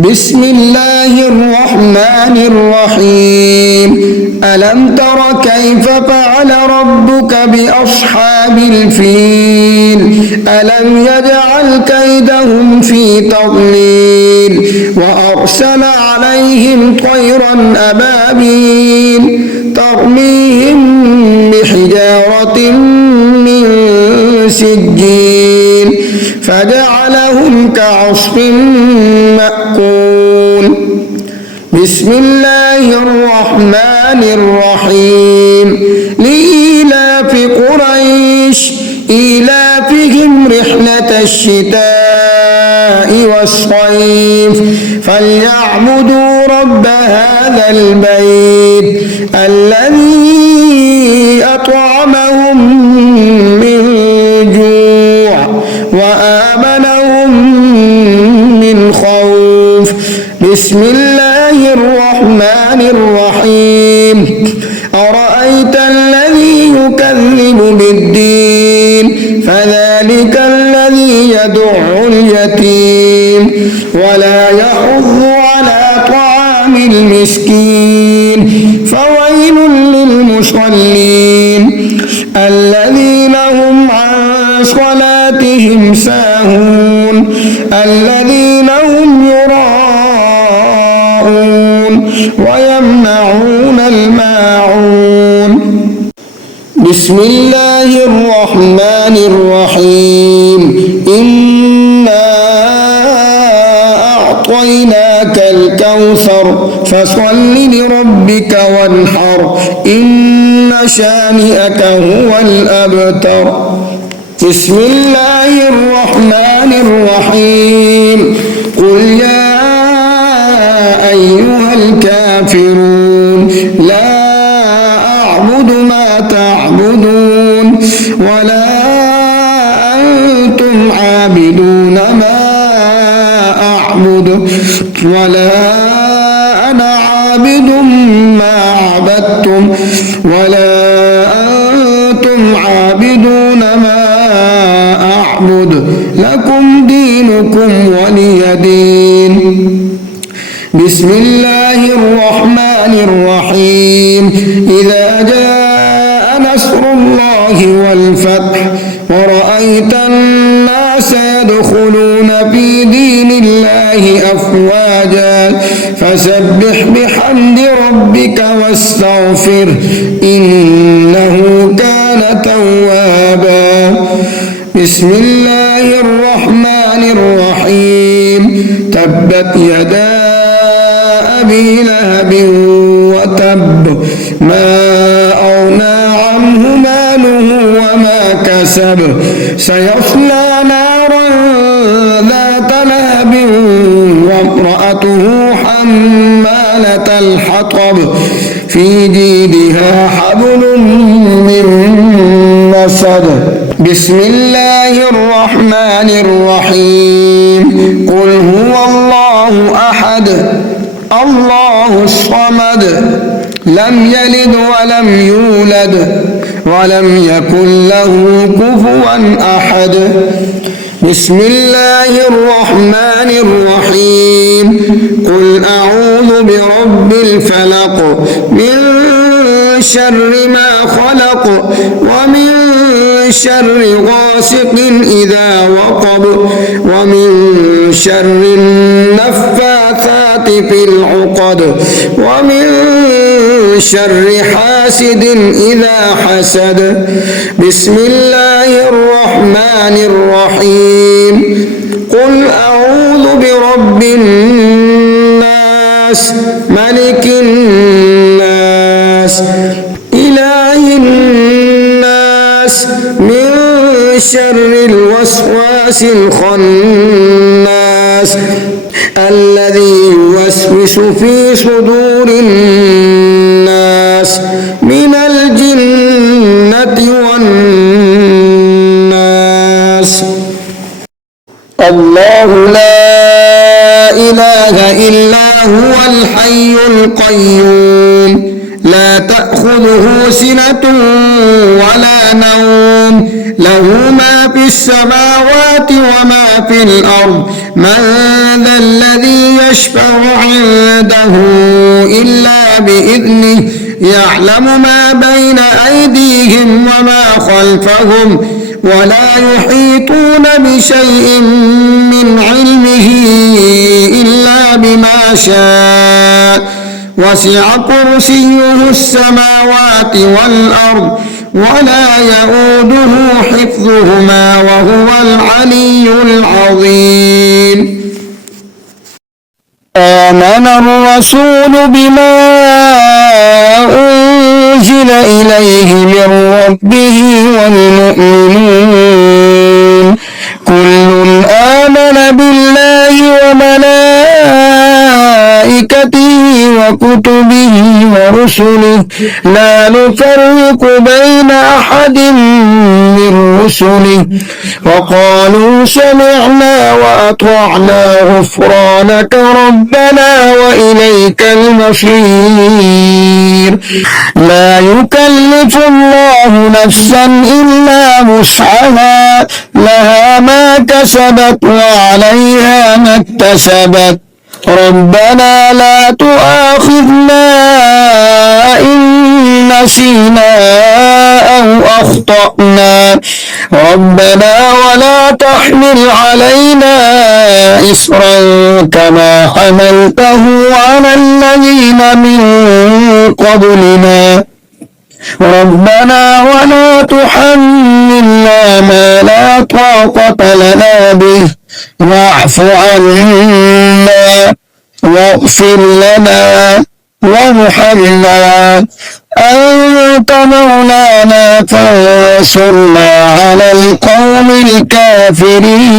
بسم الله الرحمن الرحيم. ألم تر كيف فعل ربك بأصحاب الفيل؟ ألم يجعل كيدهم في تضليل وأرسل عليهم طيرا أبابيل ترميهم بحجارة من سجيل فجعلهم كعصف مأكول. بسم الله الرحمن الرحيم. لإيلاف قريش إيلافهم رحلة الشتاء والصيف فليعبدوا رب هذا البيت الذي أطعمهم من جوع وآمنهم من خوف. بسم الله الرحمن الرحيم. أرأيت الذي يكذب بالدين فذلك الذي يدع اليتيم ولا يحض على طعام المسكين فويل للمصلين الذين هم عن صلاتهم ساهون الذين هم يراءون ويمنعون الماعون. بسم الله الرحمن الرحيم. إنا أعطيناك الكوثر فصل لربك وانحر إن شانئك هو الأبتر. بسم الله الرحمن الرحيم. قل يا أيها الكافرون لا أعبد ما تعبدون ولا أنتم عابدون ما أعبد ولا أنا عابد ما عبدتم ولا أنتم عابدون ما أعبد لكم دينكم ولي دين. بسم الله الرحمن الرحيم. إذا جاء نصر الله والفتح ورأيت الناس يدخلون في دين الله أفواجا فسبح بحمد ربك واستغفره إنه كان توابا. بسم الله الرحمن الرحيم. تبت يدا أبي لهب وتب ما أغنى عنه ماله وما كسب سيصلى نارا ذات لهب وامرأته حمالة الحطب في جيدها حبل من مسد. بسم الله الرحمن الرحيم. قل هو الله أحد الله الصمد لم يلد ولم يولد ولم يكن له كفوا أحد. بسم الله الرحمن الرحيم. قل أعوذ برب الفلق من شر ما خلق ومن شر غاسق إذا وقب ومن شر النفاثات في العقد ومن شر حاسد إذا حسد. بسم الله الرحمن الرحيم. قل أعوذ برب الناس ملك الناس إله الناس من شر الوسواس الخناس الذي يوسوس في صدور الناس من الجنة والناس. الله لا إله إلا هو الحي القيوم لا تأخذه سنة ولا نوم له ما في السماوات وما في الأرض من ذا الذي يشفع عنده إلا بإذنه يعلم ما بين أيديهم وما خلفهم ولا يحيطون بشيء من علمه إلا بما شاء وسع كرسيه السماوات والأرض ولا يؤوده حفظهما وهو العلي العظيم. آمن الرسول بما أنزل إليه من ربه والمؤمنون كل آمن بالله وملائكته وكتبه ورسله لا نفرق بين أحد من رسله وقالوا سمعنا وأطعنا غفرانك ربنا وإليك المصير. لا يكلف الله نفسا إلا وسعها لها ما كسبت وعليها ما اكتسبت ربنا لا تؤاخذنا إن نسينا أو أخطأنا ربنا ولا تحمل علينا إصرا كما حملته على الذين من قبلنا ربنا ولا تحملنا ما لا طاقة لنا به واعف عنا واغفر لنا وارحمنا أنت مولانا فانصرنا على القوم الكافرين.